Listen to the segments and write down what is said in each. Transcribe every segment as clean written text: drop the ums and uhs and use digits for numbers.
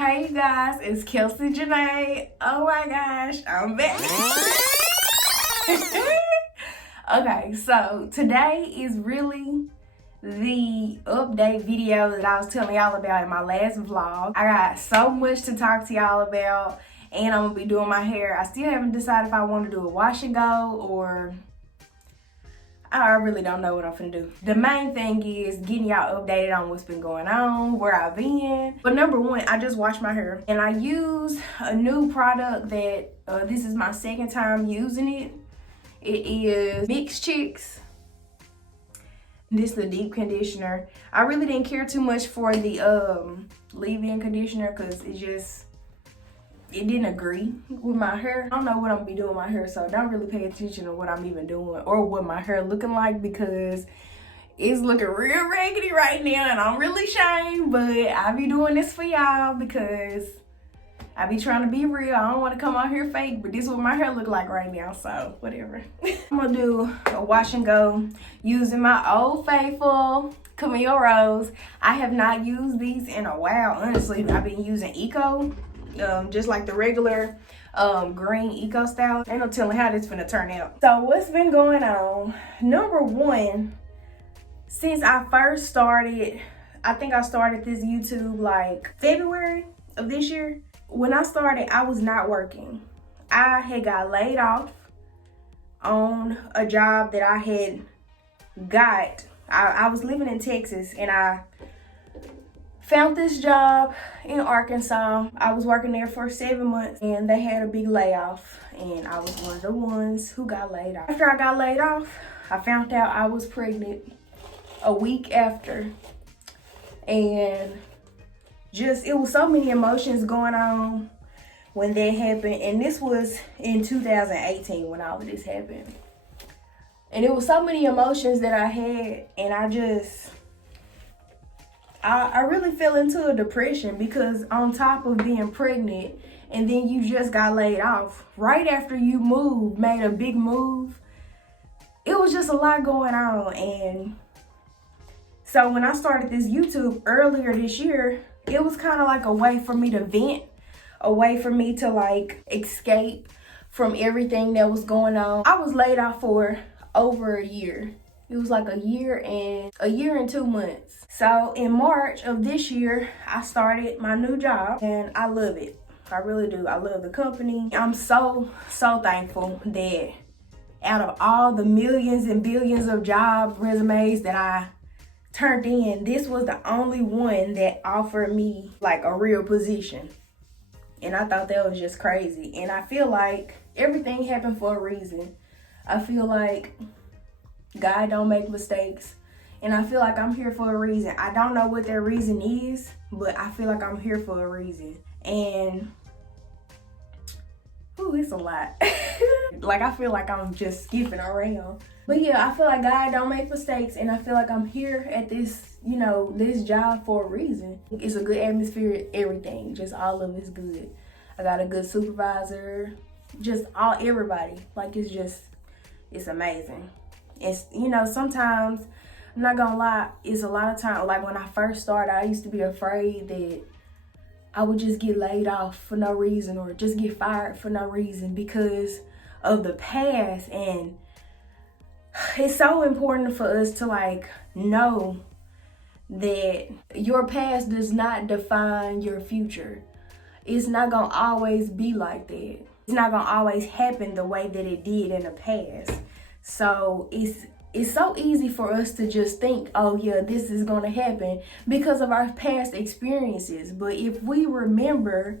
Hey you guys, it's KelcieJanay. Oh my gosh, I'm back. Okay, so today is really the update video that I was telling y'all about in my last vlog. I got so much to talk to y'all about, and I'm gonna be doing my hair. I still haven't decided if I want to do a wash and go or I really don't know what I'm finna do. The main thing is getting y'all updated on what's been going on, where I've been. But number one, I just washed my hair and I use a new product that this is my second time using it. It is Mixed Chicks. This is the deep conditioner. I really didn't care too much for the leave-in conditioner because it didn't agree with my hair. I don't know what I'm gonna be doing with my hair, so don't really pay attention to what I'm even doing or what my hair looking like because it's looking real raggedy right now and I'm really ashamed, but I be doing this for y'all because I be trying to be real. I don't want to come out here fake, but this is what my hair look like right now, so whatever. I'm gonna do a wash and go using my Old Faithful Camille Rose. I have not used these in a while, honestly. I've been using Eco. Just like the regular green Eco style. Ain't no telling how this finna turn out. So what's been going on? Number one, since I first started, I think I started this YouTube like February of this year. When I started, I was not working. I had got laid off on a job that I had got. I was living in Texas and I found this job in Arkansas. I was working there for 7 months and they had a big layoff and I was one of the ones who got laid off. After I got laid off, I found out I was pregnant a week after, and it was so many emotions going on when that happened. And this was in 2018 when all of this happened. And it was so many emotions that I had, and I really fell into a depression because on top of being pregnant and then you just got laid off right after you made a big move, it was just a lot going on. And so when I started this YouTube earlier this year, it was kind of like a way for me to vent, a way for me to like escape from everything that was going on. I was laid off for over a year. It was like a year and 2 months. So in March of this year, I started my new job and I love it. I really do. I love the company. I'm so thankful that out of all the millions and billions of job resumes that I turned in, this was the only one that offered me like a real position. And I thought that was just crazy. And I feel like everything happened for a reason. I feel like God don't make mistakes, and I feel like I'm here for a reason. I don't know what that reason is, but I feel like I'm here for a reason. And it's a lot. Like I feel like I'm just skipping around. But yeah, I feel like God don't make mistakes, and I feel like I'm here at this, this job for a reason. It's a good atmosphere, everything. Just all of it's good. I got a good supervisor, just everybody. Like it's amazing. It's, sometimes, I'm not gonna lie, it's a lot of time, like when I first started, I used to be afraid that I would just get laid off for no reason or just get fired for no reason because of the past. And it's so important for us to like know that your past does not define your future. It's not gonna always be like that. It's not gonna always happen the way that it did in the past. So it's so easy for us to just think, oh yeah, this is going to happen because of our past experiences. But if we remember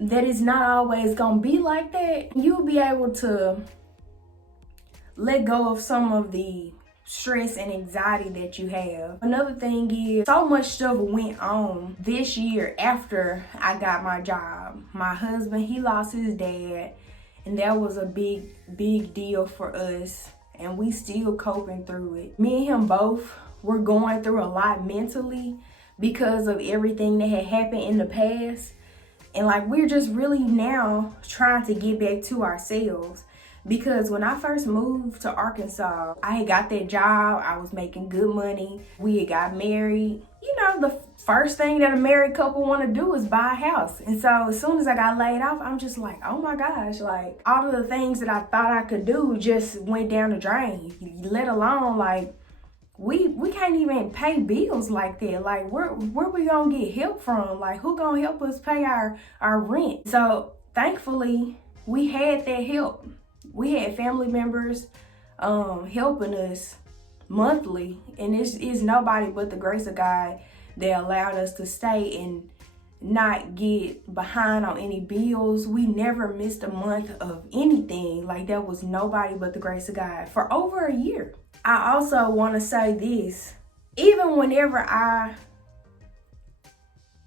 that it's not always going to be like that, you'll be able to let go of some of the stress and anxiety that you have. Another thing is, so much stuff went on this year after I got my job. My husband, he lost his dad. And that was a big deal for us. And we still coping through it. Me and him both were going through a lot mentally because of everything that had happened in the past. And like we're just really now trying to get back to ourselves Because when I first moved to Arkansas, I had got that job. I was making good money. We had got married. You know, the first thing that a married couple want to do is buy a house. And so as soon as I got laid off, I'm just like, oh my gosh, like all of the things that I thought I could do just went down the drain. Let alone like we can't even pay bills like that. Like where we gonna get help from? Like who gonna help us pay our rent? So thankfully we had that help. We had family members helping us monthly, and it's nobody but the grace of God that allowed us to stay and not get behind on any bills. We never missed a month of anything. Like that was nobody but the grace of God for over a year. I also want to say this, even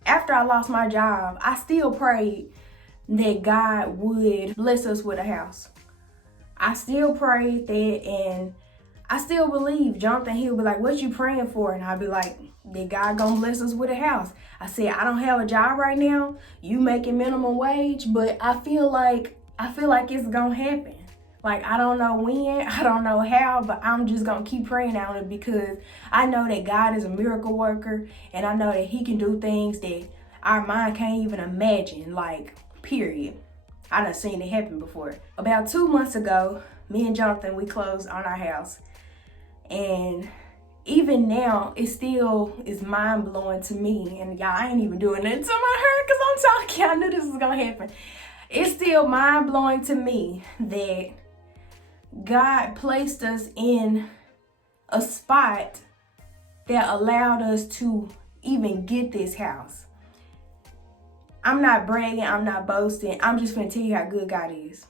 after I lost my job, I still prayed that God would bless us with a house. I still prayed that, and I still believe Jonathan, he'll be like, what you praying for? And I'll be like, that God gonna bless us with a house. I said, I don't have a job right now. You making minimum wage, but I feel like it's gonna happen. Like, I don't know when, I don't know how, but I'm just gonna keep praying on it because I know that God is a miracle worker, and I know that he can do things that our mind can't even imagine, like, period. I done seen it happen before. About 2 months ago, me and Jonathan, we closed on our house. And even now, it still is mind-blowing to me. And y'all, I ain't even doing it to my hair because I'm talking. I knew this was going to happen. It's still mind-blowing to me that God placed us in a spot that allowed us to even get this house. I'm not bragging, I'm not boasting. I'm just gonna tell you how good God is.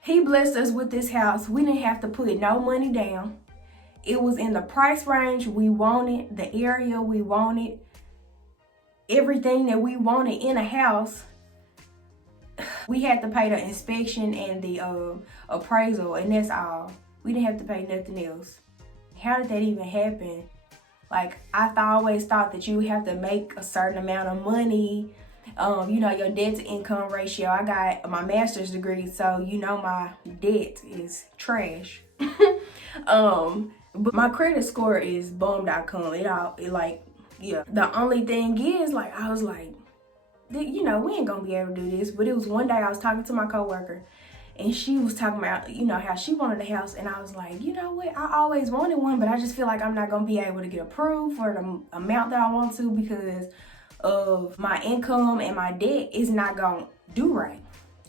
He blessed us with this house. We didn't have to put no money down. It was in the price range we wanted, the area we wanted, everything that we wanted in a house. We had to pay the inspection and the appraisal, and that's all. We didn't have to pay nothing else. How did that even happen? Like, I always thought that you have to make a certain amount of money. Your debt to income ratio. I got my master's degree, so my debt is trash. But my credit score is bum.com. The only thing is, like, I was like, we ain't gonna be able to do this. But it was one day I was talking to my coworker, and she was talking about, how she wanted a house. And I was like, you know what? I always wanted one, but I just feel like I'm not gonna be able to get approved for the amount that I want to because of my income, and my debt is not gonna do right.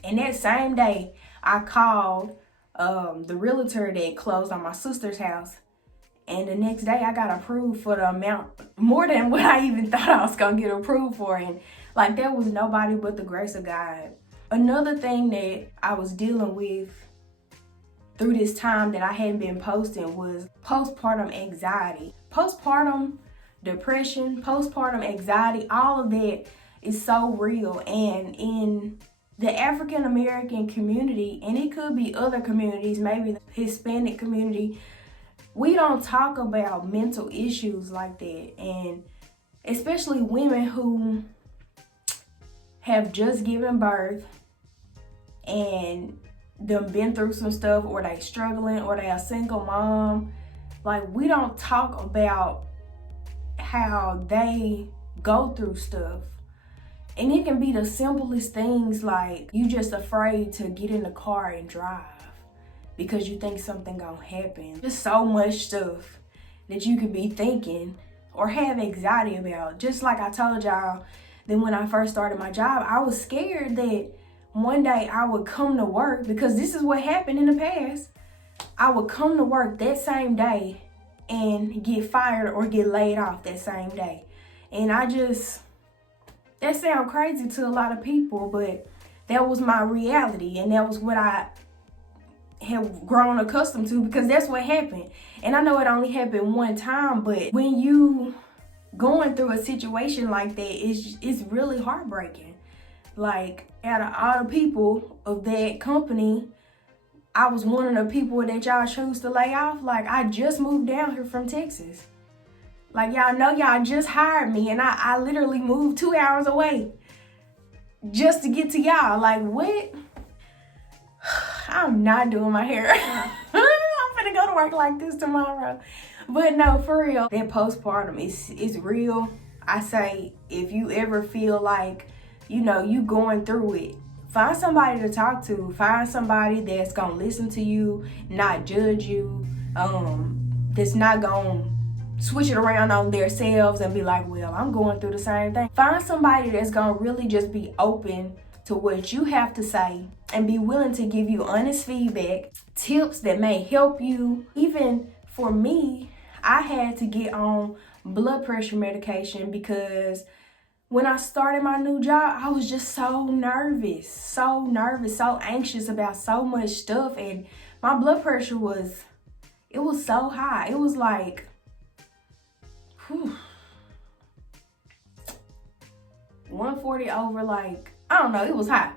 And that same day, I called the realtor that closed on my sister's house, and the next day I got approved for the amount more than what I even thought I was gonna get approved for. And like, that was nobody but the grace of God. Another thing that I was dealing with through this time that I hadn't been posting was postpartum anxiety. Postpartum depression, postpartum anxiety, all of that is so real. And in the African American community, and it could be other communities, maybe the Hispanic community, we don't talk about mental issues like that. And especially women who have just given birth and them been through some stuff, or they struggling, or they a single mom. Like, we don't talk about how they go through stuff. And it can be the simplest things, like you just afraid to get in the car and drive because you think something gonna happen. Just so much stuff that you could be thinking or have anxiety about. Just like I told y'all, then when I first started my job, I was scared that one day I would come to work, because this is what happened in the past. I would come to work that same day and get fired or get laid off that same day. And that sounds crazy to a lot of people, but that was my reality, and that was what I have grown accustomed to, because that's what happened. And I know it only happened one time, but when you going through a situation like that, it's really heartbreaking. Like, out of all the people of that company, I was one of the people that y'all choose to lay off. Like, I just moved down here from Texas. Like, y'all know, y'all just hired me, and I literally moved 2 hours away just to get to y'all. Like, what? I'm not doing my hair. I'm gonna go to work like this tomorrow. But no, for real, that postpartum is real. I say, if you ever feel like, you going through it, find somebody to talk to. Find somebody that's gonna listen to you, not judge you, that's not gonna switch it around on themselves and be like, well, I'm going through the same thing. Find somebody that's gonna really just be open to what you have to say and be willing to give you honest feedback, tips that may help you. Even for me, I had to get on blood pressure medication because when I started my new job, I was just so nervous, so anxious about so much stuff, and my blood pressure was so high. It was like, 140 over, like, I don't know, it was high.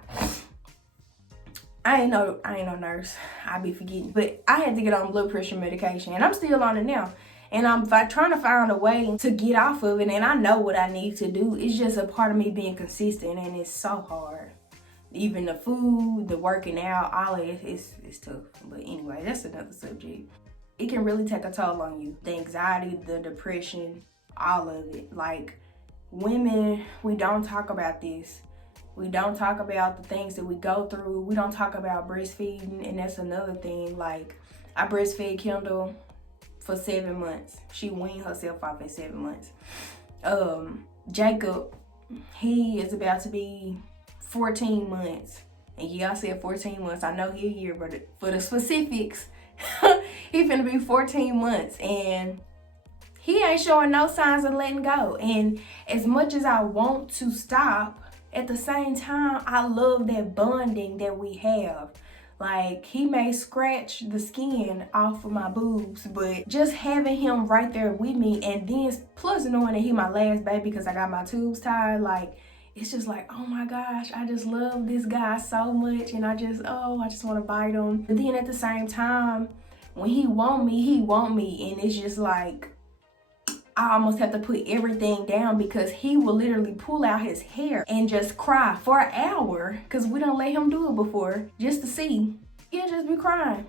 I ain't no nurse. I be forgetting. But I had to get on blood pressure medication, and I'm still on it now. And I'm trying to find a way to get off of it, and I know what I need to do. It's just a part of me being consistent, and it's so hard. Even the food, the working out, all of it, it's tough. But anyway, that's another subject. It can really take a toll on you. The anxiety, the depression, all of it. Like, women, we don't talk about this. We don't talk about the things that we go through. We don't talk about breastfeeding, and that's another thing. Like, I breastfed Kendall for 7 months. She weaned herself off at 7 months. Jacob, he is about to be 14 months. And yeah, I said 14 months. I know he a year, but for the specifics, he finna be 14 months. And he ain't showing no signs of letting go. And as much as I want to stop, at the same time, I love that bonding that we have. Like, he may scratch the skin off of my boobs, but just having him right there with me, and then plus knowing that he my last baby because I got my tubes tied, like, it's just like, oh my gosh, I just love this guy so much, and I just want to bite him. But then at the same time, when he want me, and it's just like, I almost have to put everything down because he will literally pull out his hair and just cry for an hour because we don't let him do it before, just to see. He'll just be crying,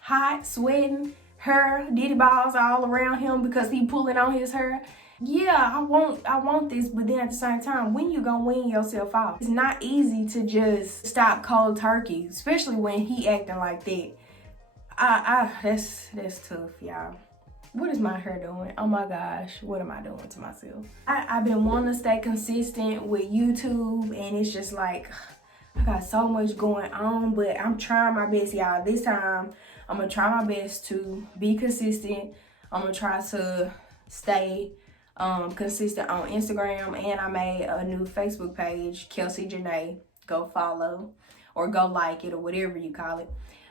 hot, sweating, hair, diddy balls all around him because he pulling on his hair. Yeah, I want this, but then at the same time, when you gonna wean yourself off? It's not easy to just stop cold turkey, especially when he acting like that. That's tough, y'all. What is my hair doing? Oh my gosh, what am I doing to myself? I've been wanting to stay consistent with YouTube, and it's just like, I got so much going on, but I'm trying my best, y'all. This time, I'm gonna try my best to be consistent. I'm gonna try to stay consistent on Instagram, and I made a new Facebook page, KelcieJanay. Go follow or go like it or whatever you call it.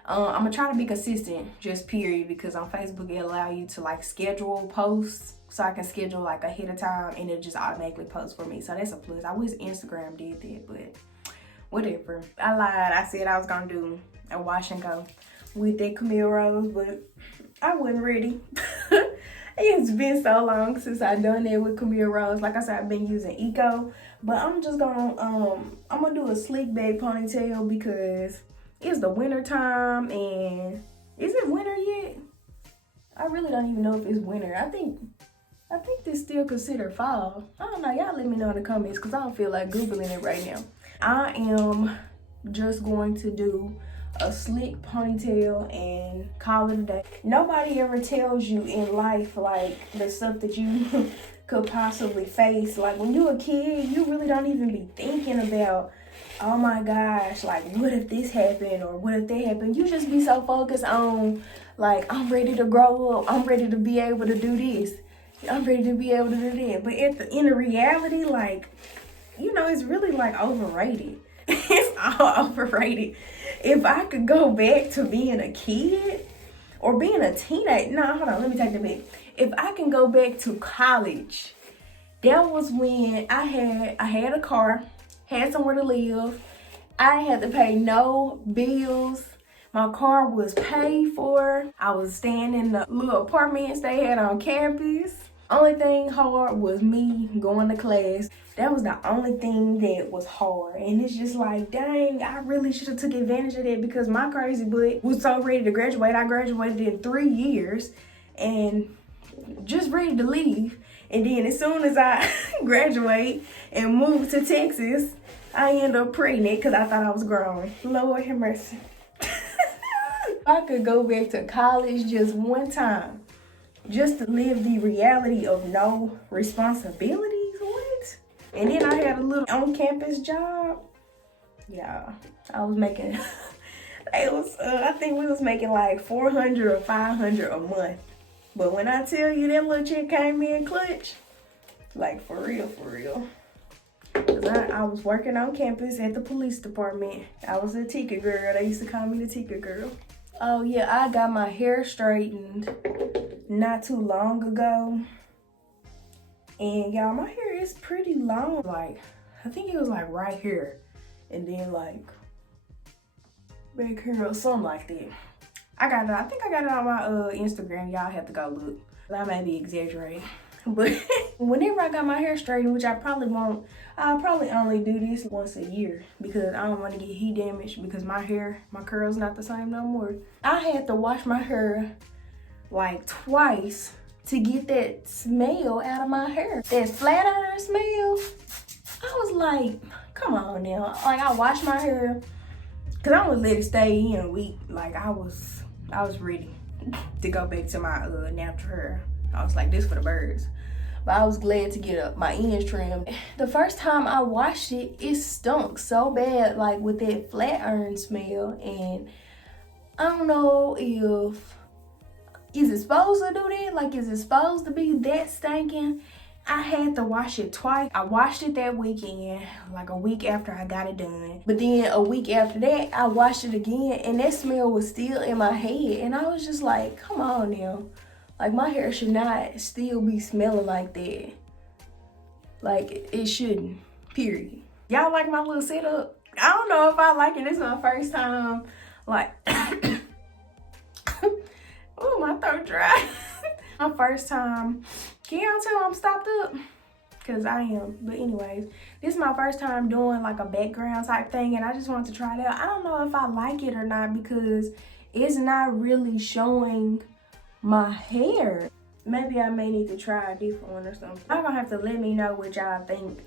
I'm gonna try to be consistent, just period, because on Facebook it allow you to like schedule posts, so I can schedule like ahead of time and it just automatically posts for me. So that's a plus. I wish Instagram did that, but whatever. I lied. I said I was gonna do a wash and go with that Camille Rose, but I wasn't ready. It's been so long since I done that with Camille Rose. Like I said, I've been using Eco, but I'm just gonna I'm gonna do a slick back ponytail because it's the winter time. And is it winter yet? I really don't even know if it's winter. I think this still considered fall. I don't know. Y'all let me know in the comments because I don't feel like Googling it right now. I am just going to do a slick ponytail and call it a day. Nobody ever tells you in life like the stuff that you could possibly face. Like when you're a kid, you really don't even be thinking about, oh my gosh, like what if this happened or what if that happened? You just be so focused on like, I'm ready to grow up. I'm ready to be able to do this. I'm ready to be able to do that. But in the reality, like, you know, it's really like overrated. It's all overrated. If I could go back to being a kid or being a teenager, no, hold on, let me take that back. If I can go back to college, that was when I had a car, had somewhere to live. I didn't have to pay no bills. My car was paid for. I was staying in the little apartments they had on campus. Only thing hard was me going to class. That was the only thing that was hard. And it's just like, dang, I really should have took advantage of that because my crazy butt was so ready to graduate. I graduated in 3 years and just ready to leave. And then as soon as I graduate and move to Texas, I end up pregnant because I thought I was grown. Lord have mercy. If I could go back to college just one time, just to live the reality of no responsibilities, what? And then I had a little on-campus job. Yeah, I was making, I think we was making like 400 or 500 a month. But when I tell you that little chick came in clutch, like for real, for real. Cause I was working on campus at the police department. I was a ticket girl. They used to call me the ticket girl. Oh yeah, I got my hair straightened not too long ago. And y'all, my hair is pretty long. Like, I think it was like right here. And then like back here or something like that. I think I got it on my Instagram. Y'all have to go look. I may be exaggerating. But whenever I got my hair straightened, which I probably won't, I'll probably only do this once a year because I don't want to get heat damage because my curls not the same no more. I had to wash my hair like twice to get that smell out of my hair. That flat iron smell. I was like, come on now. Like I washed my hair because I would let it stay in a week. Like I was ready to go back to my natural hair. I was like, this for the birds. But I was glad to get my ends trimmed. The first time I washed it, it stunk so bad, like with that flat iron smell. And I don't know is it supposed to do that? Like, is it supposed to be that stinking? I had to wash it twice. I washed it that weekend, like a week after I got it done. But then a week after that, I washed it again, and that smell was still in my head. And I was just like, come on now. Like, my hair should not still be smelling like that. Like, it shouldn't, period. Y'all like my little setup? I don't know if I like it. This is my first time, like, oh, my throat dry. My first time, can y'all tell I'm stopped up? Because I am. But anyways, this is my first time doing like a background type thing, and I just wanted to try it out. I don't know if I like it or not because it's not really showing my hair. Maybe I may need to try a different one or something. Y'all gonna have to let me know what y'all think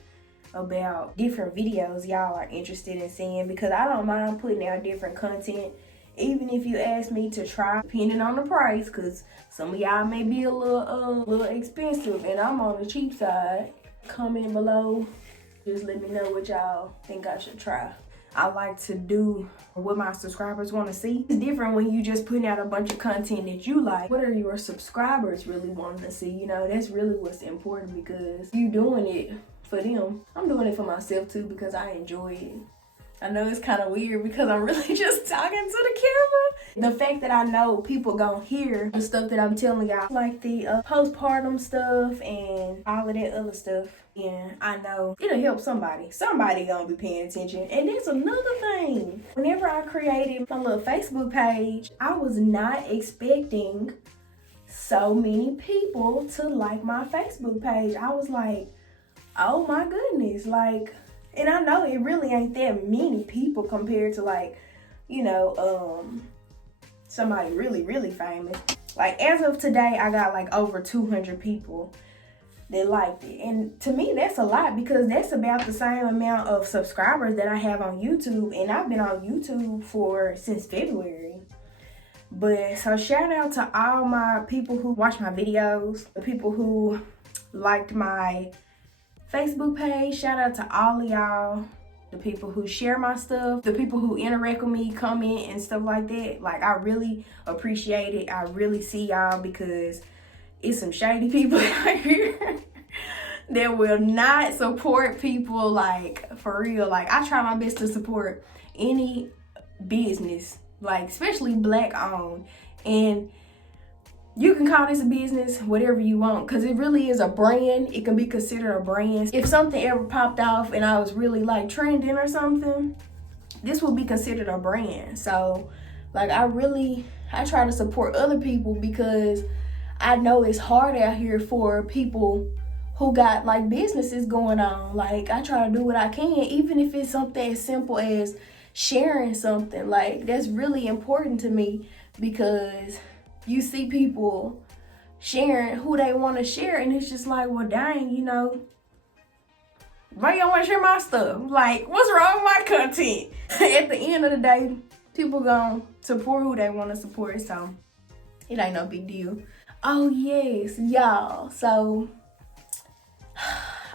about different videos y'all are interested in seeing because I don't mind putting out different content. Even if you ask me to try, depending on the price, because some of y'all may be a little expensive and I'm on the cheap side. Comment below. Just let me know what y'all think I should try. I like to do what my subscribers want to see. It's different when you just putting out a bunch of content that you like. What are your subscribers really wanting to see? You know, that's really what's important because you doing it for them. I'm doing it for myself too because I enjoy it. I know it's kind of weird because I'm really just talking to the camera. The fact that I know people gonna hear the stuff that I'm telling y'all, like the postpartum stuff and all of that other stuff. And I know it'll help somebody. Somebody gonna be paying attention. And there's another thing. Whenever I created my little Facebook page, I was not expecting so many people to like my Facebook page. I was like, oh my goodness, like, and I know it really ain't that many people compared to like, you know, somebody really, really famous. Like as of today, I got like over 200 people that liked it. And to me, that's a lot because that's about the same amount of subscribers that I have on YouTube. And I've been on YouTube since February. But so shout out to all my people who watch my videos, the people who liked my Facebook page. Shout out to all of y'all, the people who share my stuff, the people who interact with me, comment and stuff like that. Like, I really appreciate it. I really see y'all because it's some shady people out here that will not support people, like, for real. Like, I try my best to support any business, like, especially Black owned. And you can call this a business, whatever you want, because it really is a brand. It can be considered a brand. If something ever popped off and I was really like trending or something, this would be considered a brand. So like I try to support other people because I know it's hard out here for people who got like businesses going on. Like, I try to do what I can, even if it's something as simple as sharing something. Like, that's really important to me, because you see people sharing who they want to share, and it's just like, well, dang, you know, why y'all want to share my stuff? Like, what's wrong with my content? At the end of the day, people gonna support who they want to support, so it ain't no big deal. Oh yes, y'all, so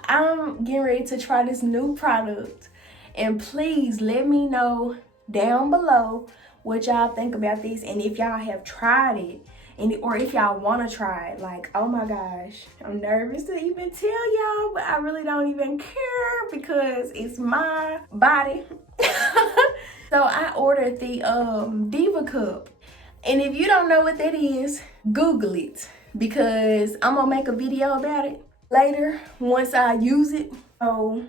I'm getting ready to try this new product, and please let me know down below what y'all think about this, and if y'all have tried it, or if y'all want to try it. Like, oh my gosh, I'm nervous to even tell y'all, but I really don't even care because it's my body. So I ordered the Diva Cup, and if you don't know what that is, Google it, because I'm gonna make a video about it later once I use it. So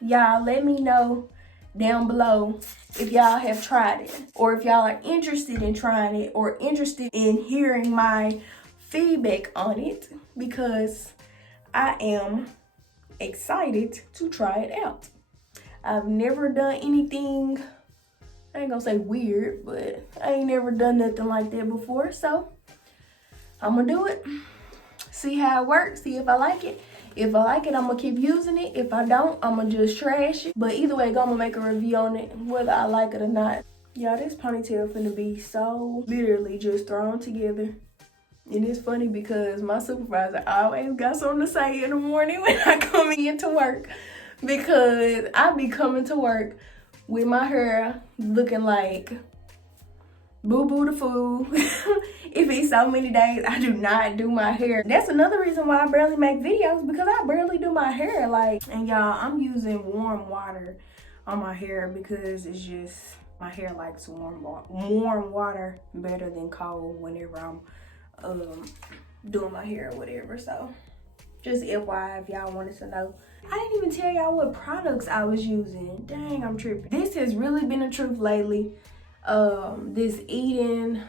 y'all let me know down below if y'all have tried it, or if y'all are interested in trying it, or interested in hearing my feedback on it, because I am excited to try it out. I've never done anything, I ain't gonna say weird, but I ain't never done nothing like that before, so I'm gonna do it, see how it works, see if I like it. If I like it, I'm gonna keep using it. If I don't, I'm gonna just trash it. But either way, I'm gonna make a review on it, whether I like it or not. Y'all, this ponytail finna be so literally just thrown together. And it's funny because my supervisor always got something to say in the morning when I come into work, because I be coming to work with my hair looking like boo-boo the fool. It be so many days I do not do my hair. That's another reason why I barely make videos, because I barely do my hair. Like, and y'all, I'm using warm water on my hair because it's just, my hair likes warm water better than cold whenever I'm doing my hair or whatever. So just FYI if y'all wanted to know. I didn't even tell y'all what products I was using. Dang, I'm tripping. This has really been a truth lately. This Eden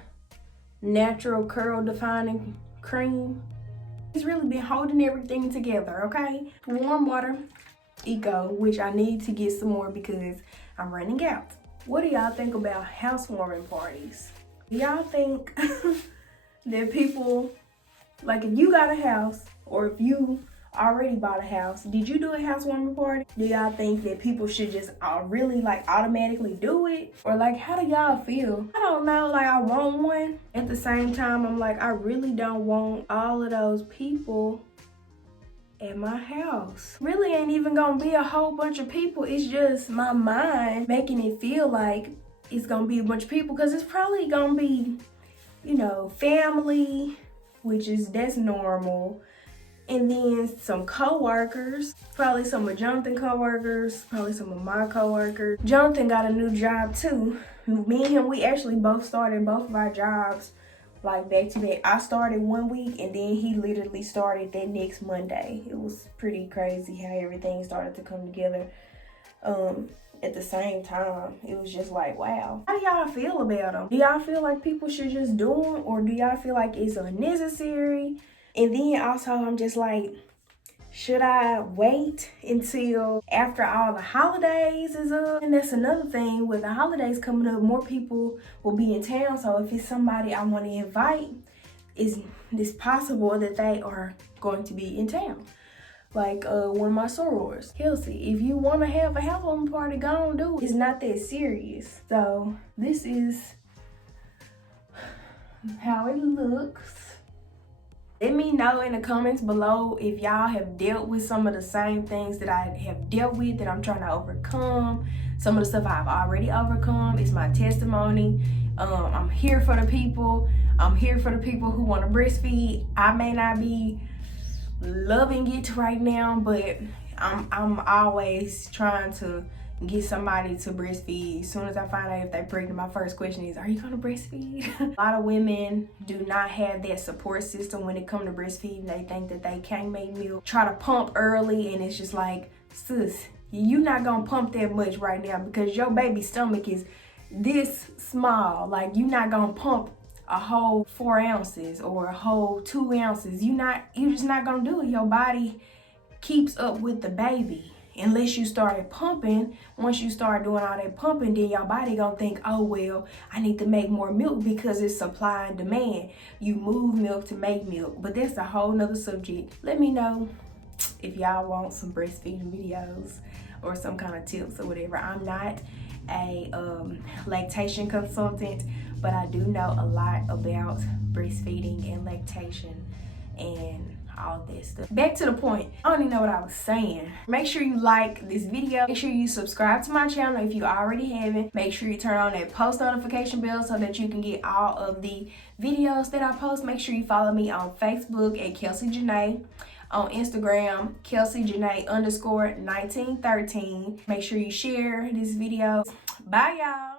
natural curl defining cream, it's really been holding everything together. Okay, warm water eco, which I need to get some more because I'm running out. What do y'all think about housewarming parties? Do y'all think that people, like, if you got a house, or if you already bought a house, did you do a housewarming party? Do y'all think that people should just really like automatically do it? Or like, how do y'all feel? I don't know, like, I want one. At the same time, I'm like, I really don't want all of those people at my house. Really ain't even gonna be a whole bunch of people. It's just my mind making it feel like it's gonna be a bunch of people, because it's probably gonna be, you know, family, that's normal. And then some co-workers, probably some of Jonathan co-workers, probably some of my co-workers. Jonathan got a new job too. Me and him, we actually both started both of our jobs like back to back. I started one week, and then he literally started that next Monday. It was pretty crazy how everything started to come together at the same time. It was just like, wow. How do y'all feel about them? Do y'all feel like people should just do them, or do y'all feel like it's unnecessary? And then also, I'm just like, should I wait until after all the holidays is up? And that's another thing, with the holidays coming up, more people will be in town. So if it's somebody I want to invite, it's possible that they are going to be in town. Like one of my sorors, Kelcie, if you want to have a housewarming party, go on do it. It's not that serious. So this is how it looks. Let me know in the comments below if y'all have dealt with some of the same things that I have dealt with, that I'm trying to overcome. Some of the stuff I've already overcome. It's my testimony. I'm here for the people. I'm here for the people who want to breastfeed. I may not be loving it right now, but I'm always trying to get somebody to breastfeed. As soon as I find out if they're pregnant, my first question is, are you gonna breastfeed? A lot of women do not have that support system when it comes to breastfeeding. They think that they can't make milk, try to pump early, and it's just like, sis, you're not gonna pump that much right now because your baby's stomach is this small. Like, you're not gonna pump a whole 4 ounces or a whole 2 ounces. You just not gonna do it. Your body keeps up with the baby. Unless you started pumping. Once you start doing all that pumping, then your body gonna think, oh well, I need to make more milk because it's supply and demand. You move milk to make milk, but that's a whole nother subject. Let me know if y'all want some breastfeeding videos or some kind of tips or whatever. I'm not a lactation consultant, but I do know a lot about breastfeeding and lactation and all this stuff. Back to the point. I don't even know what I was saying. Make sure you like this video. Make sure you subscribe to my channel if you already haven't. Make sure you turn on that post notification bell so that you can get all of the videos that I post. Make sure you follow me on Facebook at KelcieJanay. On Instagram, KelcieJanay_1913. Make sure you share this video. Bye, y'all.